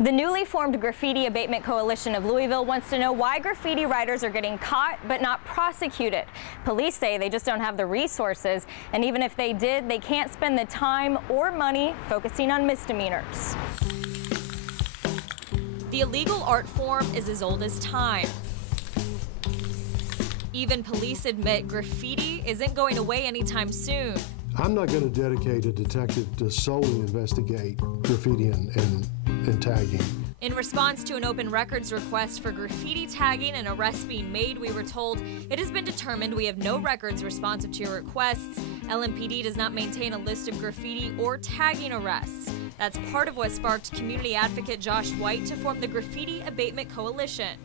The newly formed Graffiti Abatement Coalition of Louisville wants to know why graffiti writers are getting caught but not prosecuted. Police say they just don't have the resources, and even if they did, they can't spend the time or money focusing on misdemeanors. The illegal art form is as old as time. Even police admit graffiti isn't going away anytime soon. I'm not going to dedicate a detective to solely investigate graffiti and tagging. In response to an open records request for graffiti tagging and arrests being made, we were told it has been determined we have no records responsive to your requests. LMPD does not maintain a list of graffiti or tagging arrests. That's part of what sparked community advocate Josh White to form the Graffiti Abatement Coalition.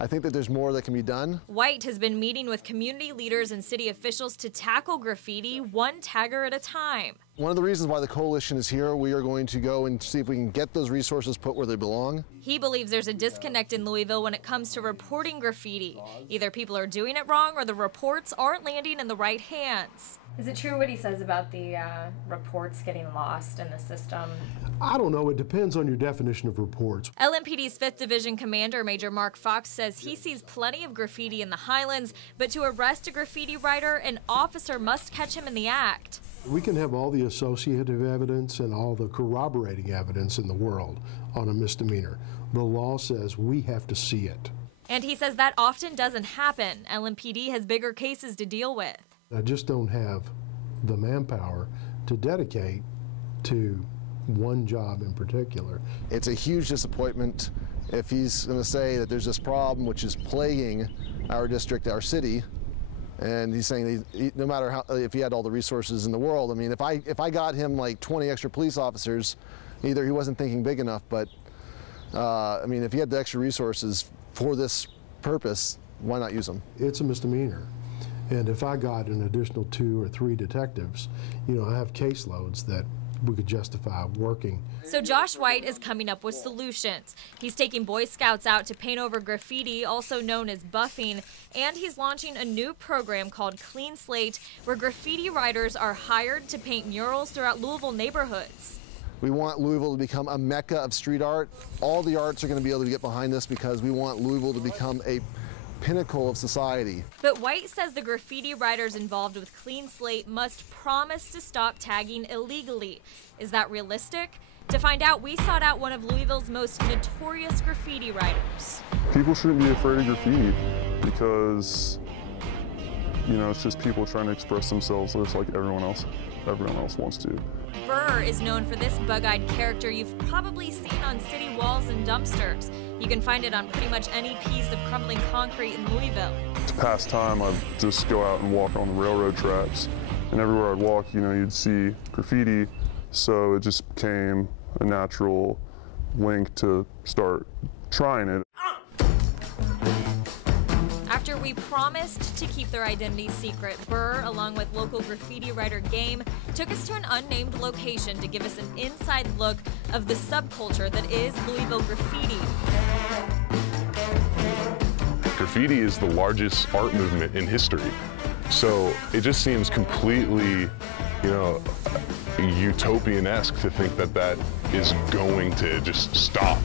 I think that there's more that can be done. White has been meeting with community leaders and city officials to tackle graffiti one tagger at a time. One of the reasons why the coalition is here, we are going to go and see if we can get those resources put where they belong. He believes there's a disconnect in Louisville when it comes to reporting graffiti. Either people are doing it wrong or the reports aren't landing in the right hands. Is it true what he says about the reports getting lost in the system? I don't know. It depends on your definition of reports. LMPD's 5th Division Commander Major Mark Fox says he sees plenty of graffiti in the Highlands, but to arrest a graffiti writer, an officer must catch him in the act. We can have all the associative evidence and all the corroborating evidence in the world on a misdemeanor. The law says we have to see it. And he says that often doesn't happen. LMPD has bigger cases to deal with. I just don't have the manpower to dedicate to one job in particular. It's a huge disappointment if he's going to say that there's this problem which is plaguing our district, our city, and he's saying that no matter how, if he had all the resources in the world, I mean, if I got him like 20 extra police officers, either he wasn't thinking big enough, but I mean, if he had the extra resources for this purpose, why not use them? It's a misdemeanor. And if I got an additional 2 or 3 detectives, you know, I have caseloads that we could justify working. So Josh White is coming up with solutions. He's taking Boy Scouts out to paint over graffiti, also known as buffing, and he's launching a new program called Clean Slate, where graffiti writers are hired to paint murals throughout Louisville neighborhoods. We want Louisville to become a mecca of street art. All the arts are going to be able to get behind this because we want Louisville to become a pinnacle of society. But White says the graffiti writers involved with Clean Slate must promise to stop tagging illegally. Is that realistic? To find out, we sought out one of Louisville's most notorious graffiti writers. People shouldn't be afraid of graffiti because, you know, it's just people trying to express themselves just like everyone else wants to. Burr is known for this bug-eyed character you've probably seen on city walls and dumpsters. You can find it on pretty much any piece of crumbling concrete in Louisville. To pass time, I'd just go out and walk on the railroad tracks. And everywhere I'd walk, you know, you'd see graffiti. So it just became a natural link to start trying it. After we promised to keep their identity secret, Burr, along with local graffiti writer Game, took us to an unnamed location to give us an inside look of the subculture that is Louisville graffiti. Graffiti is the largest art movement in history. So it just seems completely, you know, utopian-esque to think that that is going to just stop.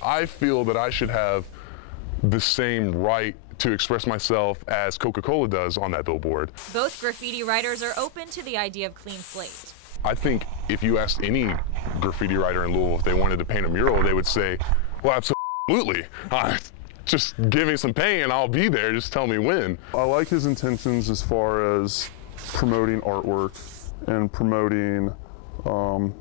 I feel that I should have the same right to express myself as Coca-Cola does on that billboard. Both graffiti writers are open to the idea of Clean Slate. I think if you asked any graffiti writer in Louisville if they wanted to paint a mural, they would say, well, absolutely. Just give me some paint and I'll be there. Just tell me when. I like his intentions as far as promoting artwork and promoting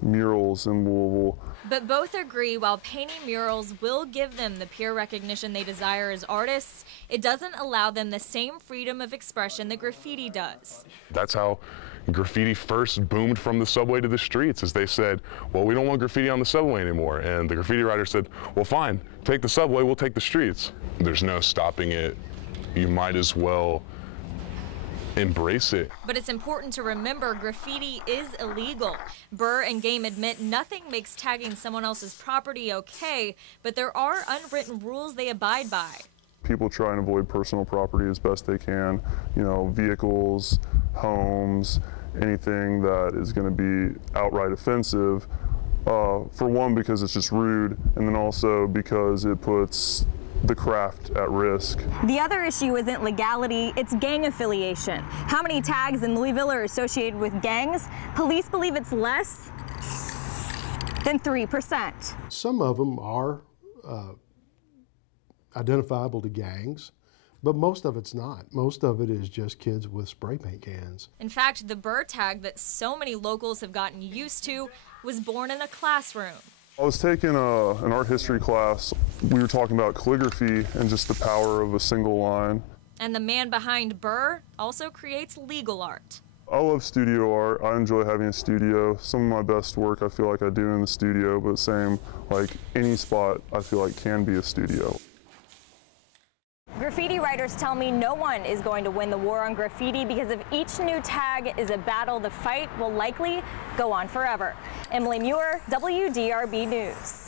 murals in Louisville. But both agree while painting murals will give them the peer recognition they desire as artists, it doesn't allow them the same freedom of expression that graffiti does. That's how graffiti first boomed from the subway to the streets, as they said, well, we don't want graffiti on the subway anymore. And the graffiti writer said, well, fine, take the subway, we'll take the streets. There's no stopping it. You might as well embrace it. But it's important to remember graffiti is illegal. Burr and Game admit nothing makes tagging someone else's property okay, but there are unwritten rules they abide by. People try and avoid personal property as best they can, you know, vehicles, homes, anything that is going to be outright offensive. For one, because it's just rude, and then also because it puts the craft at risk. The other issue isn't legality, it's gang affiliation. How many tags in Louisville are associated with gangs? Police believe it's less than 3%. Some of them are identifiable to gangs, but most of it's not. Most of it is just kids with spray paint cans. In fact, the Burr tag that so many locals have gotten used to was born in a classroom. I was taking an art history class. We were talking about calligraphy and just the power of a single line. And the man behind Burr also creates legal art. I love studio art. I enjoy having a studio. Some of my best work I feel like I do in the studio, but same, like any spot I feel like can be a studio. Graffiti writers tell me no one is going to win the war on graffiti because if each new tag is a battle, the fight will likely go on forever. Emily Muir, WDRB News.